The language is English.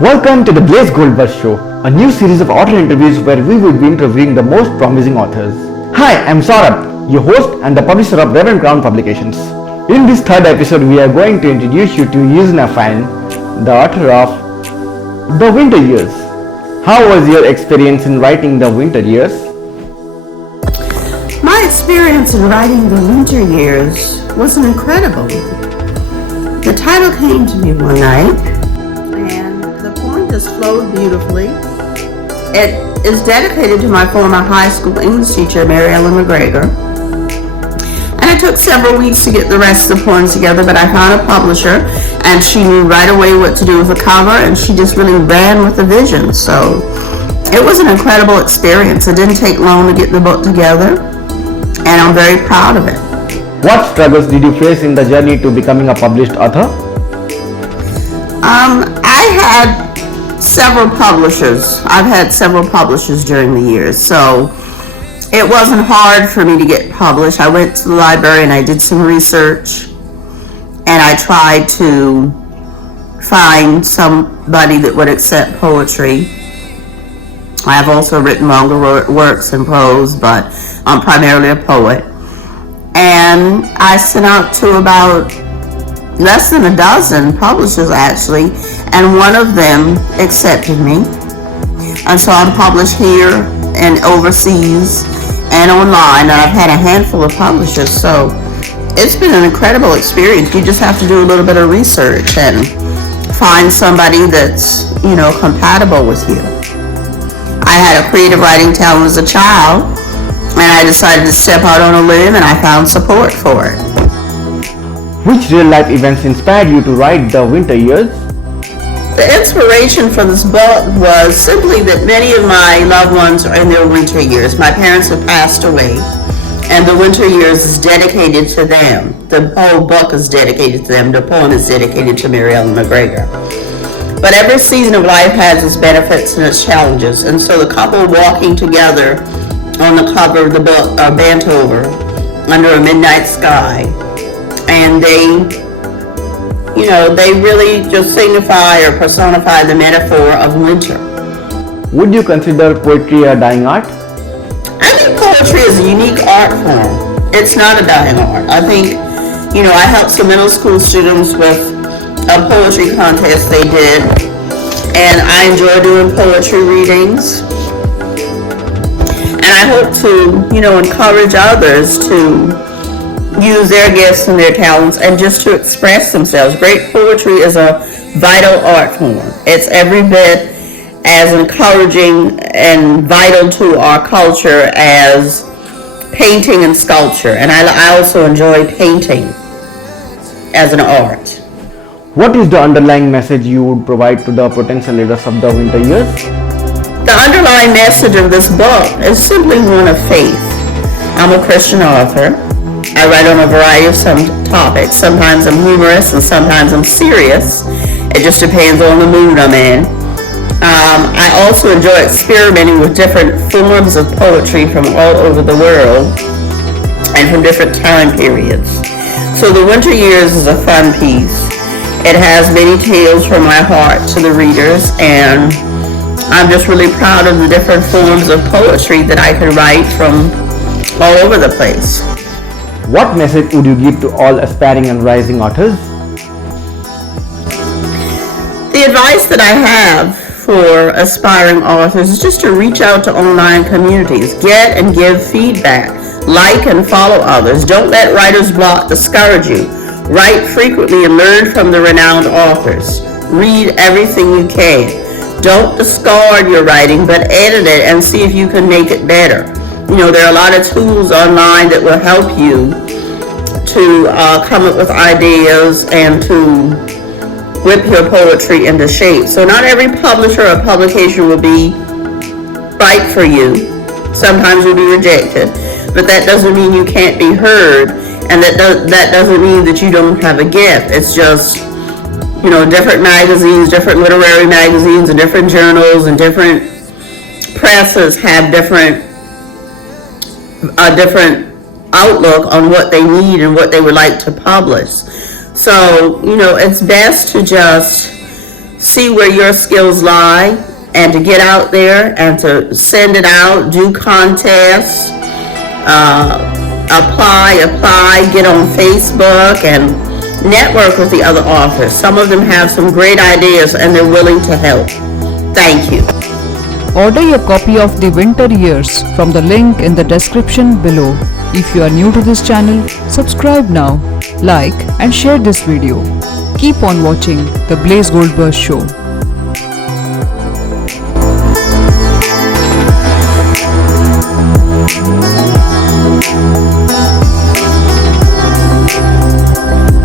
Welcome to the Goldburst Show, a new series of author interviews where we will be interviewing the most promising authors. Hi, I'm Saurabh, your host and the publisher of Reverend Crown Publications. In this third episode, we are going to introduce you to Yuzna Fan, the author of The Winter Years. How was your experience in writing The Winter Years? My experience in writing The Winter Years was incredible. The title came to me one night, and the poem just flowed beautifully. It is dedicated to my former high school English teacher, Mary Ellen McGregor. And it took several weeks to get the rest of the poems together, but I found a publisher, and she knew right away what to do with the cover, and she just really ran with the vision. So it was an incredible experience. It didn't take long to get the book together, and I'm very proud of it. What struggles did you face in the journey to becoming a published author? I had several publishers. I've had several publishers during the years, so it wasn't hard for me to get published. I went to the library and I did some research, and I tried to find somebody that would accept poetry. I have also written longer works in prose, but I'm primarily a poet. And I sent out to about less than a dozen publishers actually, and one of them accepted me. And so I'm published here and overseas and online, and I've had a handful of publishers, so it's been an incredible experience. You just have to do a little bit of research and find somebody that's, compatible with you. I had a creative writing talent as a child, and I decided to step out on a limb, and I found support for it. Which real-life events inspired you to write The Winter Years? The inspiration for this book was simply that many of my loved ones are in their winter years. My parents have passed away, and The Winter Years is dedicated to them. The whole book is dedicated to them. The poem is dedicated to Mary Ellen McGregor. But every season of life has its benefits and its challenges, and so the couple walking together on the cover of the book are bent over under a midnight sky, and they really just signify or personify the metaphor of winter. Would you consider poetry a dying art? I think poetry is a unique art form. It's not a dying art. I think, I helped some middle school students with a poetry contest they did, and I enjoy doing poetry readings. And I hope to, encourage others to use their gifts and their talents and just to express themselves. Great poetry is a vital art form. It's every bit as encouraging and vital to our culture as painting and sculpture. And I also enjoy painting as an art. What is the underlying message you would provide to the potential readers of The Winter Years? The underlying message of this book is simply one of faith. I'm a Christian author. I write on a variety of some topics. Sometimes I'm humorous and sometimes I'm serious. It just depends on the mood I'm in. I also enjoy experimenting with different forms of poetry from all over the world and from different time periods. So The Winter Years is a fun piece. It has many tales from my heart to the readers, and I'm just really proud of the different forms of poetry that I can write from all over the place. What message would you give to all aspiring and rising authors? The advice that I have for aspiring authors is just to reach out to online communities, get and give feedback, like and follow others. Don't let writer's block discourage you. Write frequently and learn from the renowned authors. Read everything you can. Don't discard your writing, but edit it and see if you can make it better. There are a lot of tools online that will help you to come up with ideas and to whip your poetry into shape. So not every publisher or publication will be right for you. Sometimes you'll be rejected, but that doesn't mean you can't be heard, and that doesn't mean that you don't have a gift. It's just, different magazines, different literary magazines, and different journals and different presses have different outlook on what they need and what they would like to publish. So, it's best to just see where your skills lie and to get out there and to send it out, do contests, apply, get on Facebook and network with the other authors. Some of them have some great ideas and they're willing to help. Thank you. Order your copy of The Winter Years from the link in the description below. If you are new to this channel, subscribe now, like and share this video. Keep on watching The Blaze Goldburst Show.